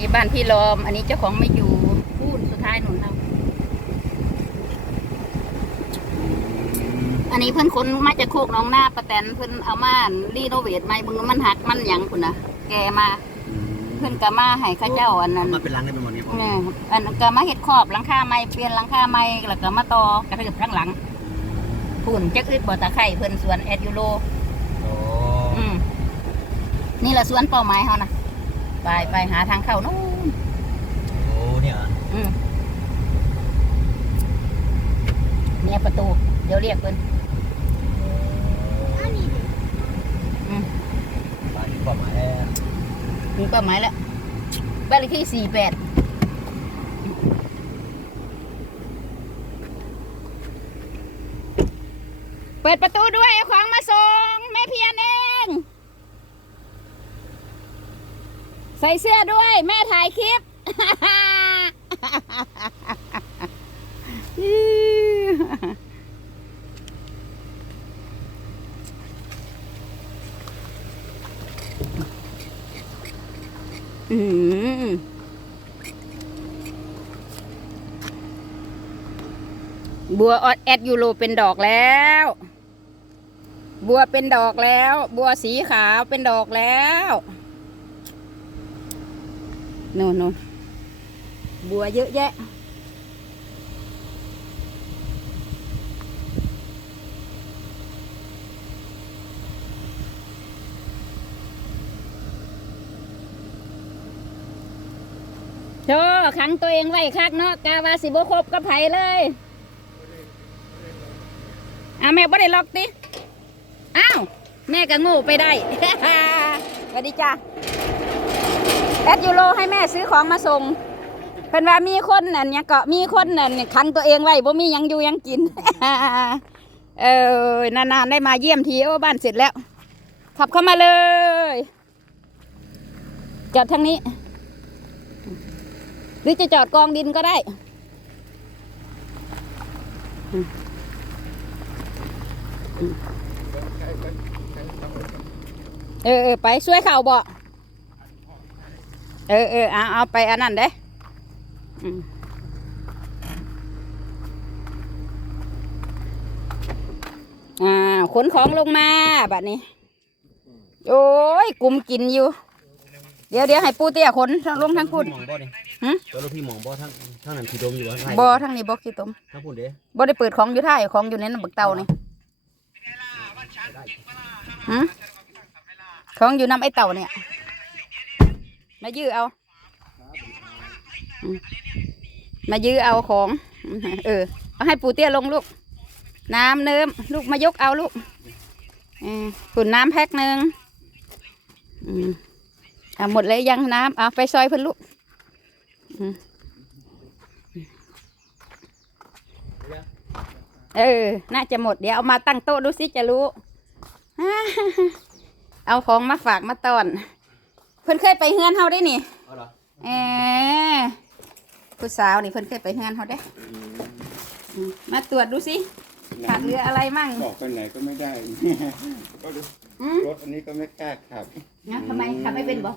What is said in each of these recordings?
นี่บ้านพี่ลอม อันนี้เจ้าของไม่อยู่พูดสุดท้ายหนุนเราอันนี้เพิ่นคนมาจากโคกหน้องหน้าประแตนเพิ่นเอามารีโนเวทใหม่บึงมันหักมันหยังพุ่นนะแกมา เพิ่นก็มาให้ข้าเจ้าอันนั้นมาเป็นรังได้เป็นวันนี้พ่อเนี่ยอันก็มาเฮ็ดขอบหลังคาใหม่เปลี่ยนหลังคาใหม่แล้วก็มาต่อกระทืบข้างหลังพุ่นจักอึดบ่ตะไคร่เพิ่นสวนแอดยูโรโอ้อืมนี่แหละสวนเป้าหมายเฮานะ ไปไปหาทางเข้านู่นโหเนี่ยเหรออืมเนี่ยประตู เดี๋ยวเรียกเพิ่นอืมบ้านนี้ก็หมายแล้วมีเป้าหมายแล้วบ้านเลขที่สี่แปดเปิดประตูด้วยเอาของมาส่งแม่เพียนเอง ใส่เสื้อด้วย แม่ถ่ายคลิป อืมบัวออดแอดยูโรเป็นดอกแล้ว บัวเป็นดอกแล้ว บัวสีขาวเป็นดอกแล้ว น่นโน่นบัวเยอะแยะ โธ่ขังตัวเองไว้คักเนาะกาวาสิบครบกับไผเลยอะแม่บ่ได้ล็อกติ อ้าว แม่ก็โงูไปได้ สวัสดีจ้า ดยูโรให้แม่ซื้อของมาส่งเพิ่นว่ามีคนนั่นเนี่ยงก็มีคนนั่นขังตัวเองไว้บ่มียังอยู่ยังกิน เออนานๆได้มาเยี่ยมทีโอ้บ้านเสร็จแล้ว ขับเข้ามาเลยจอดทางนี้ หรือจะจอดกองดินก็ได้ เออเออไปช่วยเข่าบ่ เออเออเอาเอาไปอันนั้นเด้อืมอ่าขนของลงมาบัดนี้ โอ้ยกลุ่มกินอยู่ เดี๋ยวเดี๋ยวให้ปูเตี้ยขนลงทั้งพูดมองบ่นี่หึแล้วลูกพี่มองบ่ทั้งทั้งนั้นที่ดมอยู่ทั้งไทยบ่ทั้งนี้บ่ขี้ตมทั้งพูดเด้บ่ได้เปิดของอยู่ท้ายของอยู่ในน้ำบักเตานี่หืมของอยู่น้ำไอเต่าเนี่ย มายื้อเอา มายื้อเอาของ เออ เอาให้ปู่เตี้ยลงลูก น้ำเนิ้มลูกมายกเอาลูกขุนน้ำแพ็คหนึ่งอือาหมดเลยยังน้ำเอาไปซอยเพิ่นลูกอืมเออ น่าจะหมดเดี๋ยวเอามาตั้งโต๊ะดูสิจะรู้ เอาของมาฝากมาตอน พิ่นเคยไปเฮือนเฮาได้นี่เอาเหรอเออผู้สาวนี่เพิ่นเคยไปเฮือนเฮาได้อืมมาตรวจดูสิขาดเหลืออะไรมั่งบอกไปไหนก็ไม่ได้ ก็ดูอืมรถอันนี้ก็ไม่กล้าขับ งั้นทำไมขับไม่เป็นบ่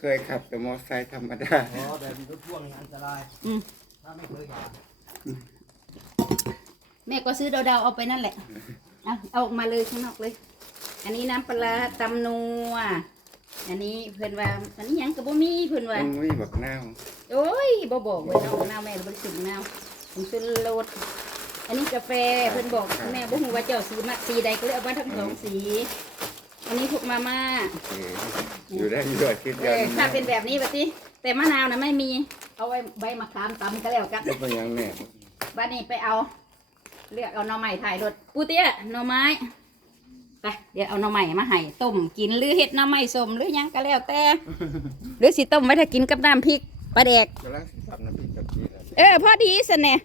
เคยขับแต่มอเตอร์ไซค์ธรรมดา อ๋อแต่มีรถพ่วงนี่อันตราย อืมถ้าไม่เคยขับแม่ก็ซื้อเดาๆเอาไปนั่นแหละ เอาเอาออกมาเลยข้างนอกเลย อันนี้น้ำปลาร้าตำนัว อันนี้เพิ่นว่าอันนี้หยังกับบ่มีเพิ่นว่ามันไม่บักหน้าวโอ้ยบ่บอกเว้ยน้องน้าแม่บ่ได้กินน้าผมซื้อโลดอันนี้กาแฟเพิ่นบอกแม่บ่ฮู้ว่าเจ้าสีมาสีใดก็เลยเอามาทั้งสองสี อันนี้พวกมาม่าเอออยู่ได้อยู่อาทิตย์เอเดียวอถ้าเป็นแบบนี้แบบนี้แต่มะนาวน่ะไม่มีเอาไว้ใบมะขามตำก็แล้วกันก็เป็นอยังเนี่ยบ้านนี้ไปเอา เลือกเอาหน่อไม้ถ่ายรถปูเตี้ยหน่อไม้ ไปเดี๋ยวเอาหน่อไม้มาให้ต้มกินหรือเฮ็ดหน่อไม้ส้มหรือหยังก็แล้วแต่ หรือสิต้มไว้ถ้ากินกับน้ำพริกปลาแดก กำลังสิสับน้ำพริกกับจีแล้วเออพอดีสเนี่ย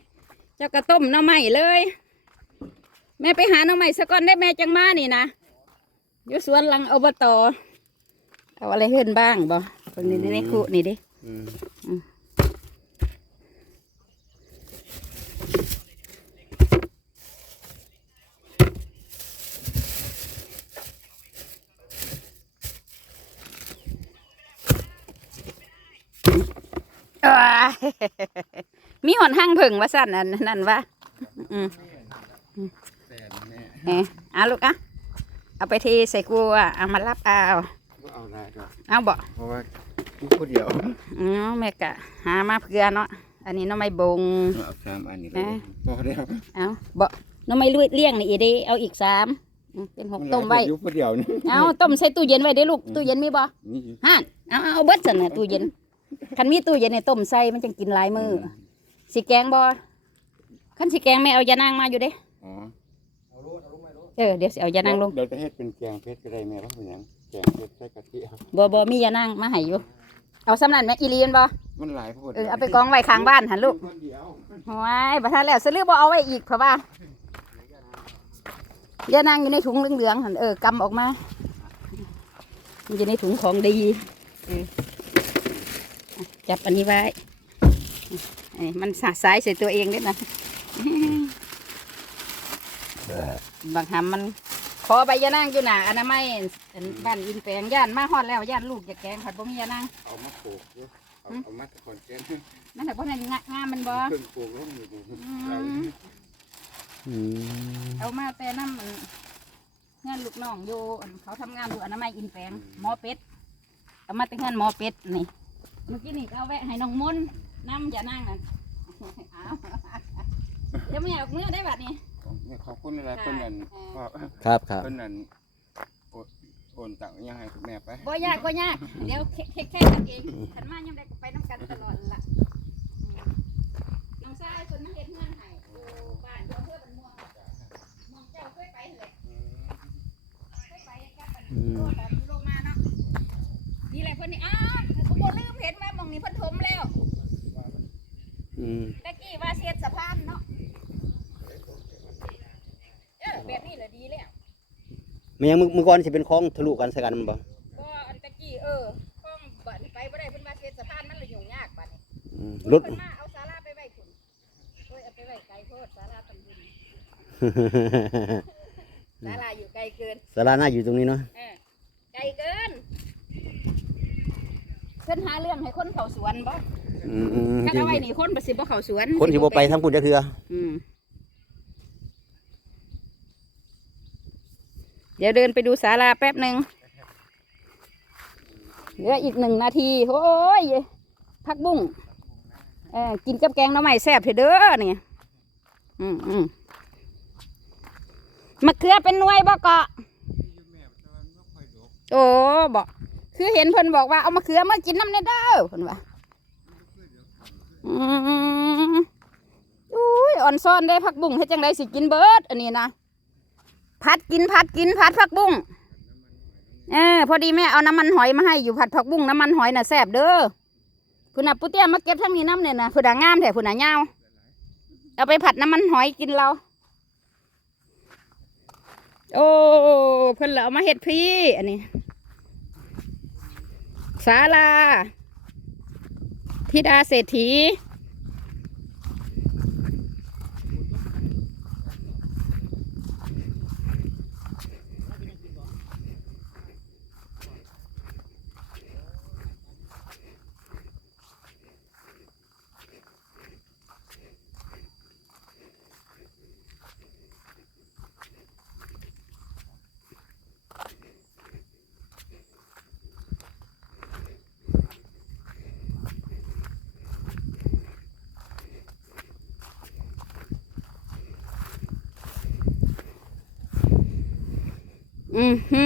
เจ้ากระต้มหน่อไม้เลย แม่ไปหาหน่อไม้สะก่อนได้แม่จังมานี่นะอยู่สวนหลังอบตเอาอะไรเฮือนบ้างบ่ตรงนี้ในคุนี่ดิอืม อ้าย มีหอนห้างเพิ่งว่าสั่นอันนั่นวะอืมแต่แม่เอ๊ะเอาลูกอะเอาไปทีใส่กูอะเอามารับเอาก็เอาได้ก็เอาบ่เพราะว่ากูคนเดียวอืมแม่กะหามาเพื่อเนาะอันนี้หน้องไม้บงเอาสามอันนี้เอ๊ะพอแล้วเอาบ่หน้องไม้ลุยเลี้ยงนี่อีเด้เอาอีกสามอืมเป็นหกต้มไว้อยู่คนเดียวนี่เอาต้มใส่ตู้เย็นไว้ได้ลูกตู้เย็นมีบ่นี่ห่านเอาเอาเอาเบิดสันน่ะตู้เย็น คันมีตู้เย็นในต้มใส่มันจังกินหลายมือสิแกงบ่คันสิแกงไม่เอายานางมาอยู่เด้อ๋อเออเดี๋ยวสิเอายานางลงเดี๋ยวจะเฮ็ดเป็นแกงเพชรก็ได้แม่ว่าเป็นหยังแกงเพชรใส่กะทิเอาบ่บ่มียานางมาให้อยู่ เอาสำนันแม่อีเลียนบ่มันหลายโพดเออเอาไปกองไว้ข้างบ้านหันลูกคนเดียวโอ้ยบัดทันแล้วซื้อบ่เอาไว้อีกเพราะว่ายานางอยู่ในถุงเหลืองๆหันเออกำออกมามันอยู่ในถุงของดีเออ จับอันนี้ไว้เอ้ยมันสาสายใส่ตัวเองด้วยนะบางคำมันขอใบยานางอยู่หนาอนามัยอันบ้านอินแปลงย่านมาฮอดแล้วย่านลูกอยากแกงผัดบ่มียานางเอามาปลูกอยู่เอาเอามาตะกอนแกงนั่นแหละเพราะนั่นงะงามมันบ่เพิ่งปลูกแล้วนี่นี่อืมเอามาแต่น้ำมันงานลูกน้องอยู่อันเขาทำงานอยู่อนามัยอินแปลงหมอเป็ดเอามาแต่งานหมอเป็ดนี่ เมื่อกี้นี่ก็เอาแวะให้น้องมนต์น้ำอย่านั่งนั่นเอาเดี๋ยวไม่เอาเมื่อได้บัดนี้นี่ขอบคุณอะไรเพิ่นนั่นพ่อครับครับ เพิ่นนั่นโอนโอนตังค์ยังให้คุณแม่ไปบ่ยากบ่ยาก เดี๋ยวแค่แค่แค่กันเองขันมายังได้ก็ไปน้ำกันตลอดล่ะอืมน้องชายคนมาเฮ็ดงานให้อยู่บ้านอยู่อำเภอบันม่วงมองเจ้าเคยไปเหรอเคยไปกับอันโลดอันโลมาเนาะนี่แหละเพิ่นนี่อ้าวเขาบ่ลืมเห็นไหมมองนี่เพิ่นถมแล้ว อืม ตะกี้ว่าเสียดสะพานเนาะเออแบบนี้แหละดีแล้ว มันยังมือมือก่อนสิเป็นคล้องทะลุกันใส่กันมันบ่ก็อันตะกี้เออข้องบัดนี้ไปบ่ได้เพิ่นว่าเสียดสะพานมันเลยยุ่งยากบัดนี้อืมรถ เพิ่น มาเอาศาลาไปไว้คุณโอ้ยเอาไปไว้ไกลโพดศาลาตำบุญศาลาอยู่ไกลเกินสาราหน้าอยู่ตรงนี้เนาะเออไกลเกินเพิ่นหาเรื่องให้คนเข้าสวนบ่อืมอืมถ้าเอาไว้นี่คนบ่สิบ่เข้าสวนคนที่บ่ไปทางพุ่นจะเถื่ออืม เดี๋ยวเดินไปดูศาลาแป๊บหนึ่งเหลืออีกหนึ่งนาทีโอ้ยพักบุ้งเออกินกับแกงน้ำใหม่แซ่บเถอะเด้อนี่อืมอืมมะเขือเป็นหน่วยบ่เกาะโอ้บอกคือเห็นเพิ่นบอกว่าเอามะเขือมากินน้ำในเด้อเพิ่นว่าอืมอุ้ยอ่อนซ่อนได้ผักบุ้งเฮ็ดจังไดสิกินเบิร์ดอันนี้นะ ผัดกินผัดกินผัดผักบุ้งเออพอดีแม่เอาน้ำมันหอยมาให้อยู่ผัดผักบุ้งน้ำมันหอยน่ะแซ่บเด้อพุ่นน่ะปุ้เตี้ยมาเก็บทั้งนี้น้ำเนี่ยนะพุ่นน่ะงามแท้พุ่นน่ะยาวเอาไปผัดน้ำมันหอยกินเรา โอ้เพิ่นละเอามาเฮ็ดพี่ อันนี้ศาลาธิดาเศรษฐี อือหื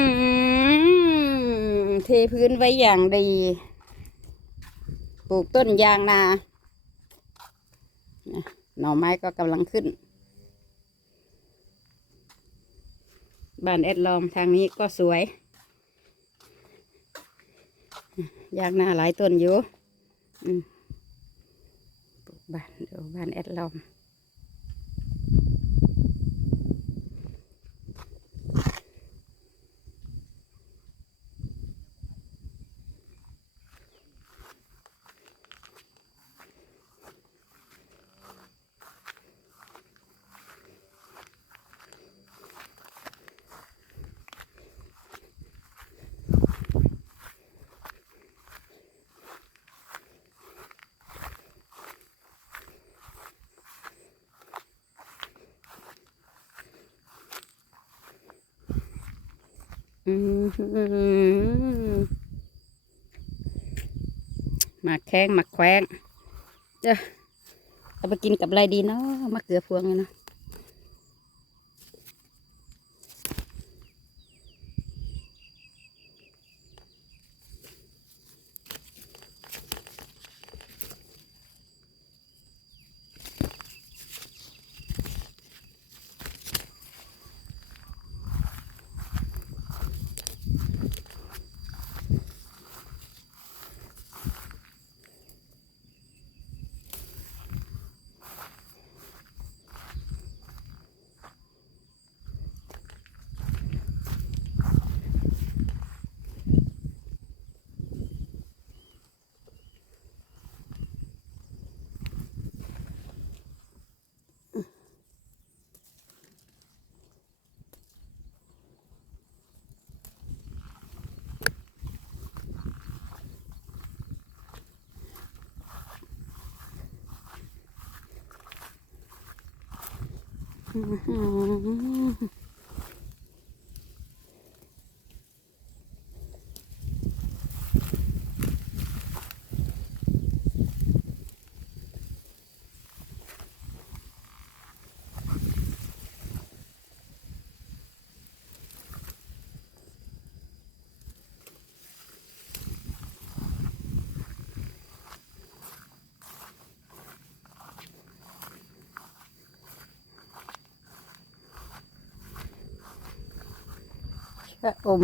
อเทพื้นไว้อย่างดี ปลูกต้นยางนา หน่อไม้ก็กำลังขึ้น บ้านแอดลอมทางนี้ก็สวย ยางนาหลายต้นอยู่อืมปลูกบ้านเดี๋ยวบ้านแอดลอม มหมักแข้งหมักแควงจ้าเอาไปกินกับอะไรดีเนาะมะเขือพวงเลยเนาะ อื้อหื อชะอม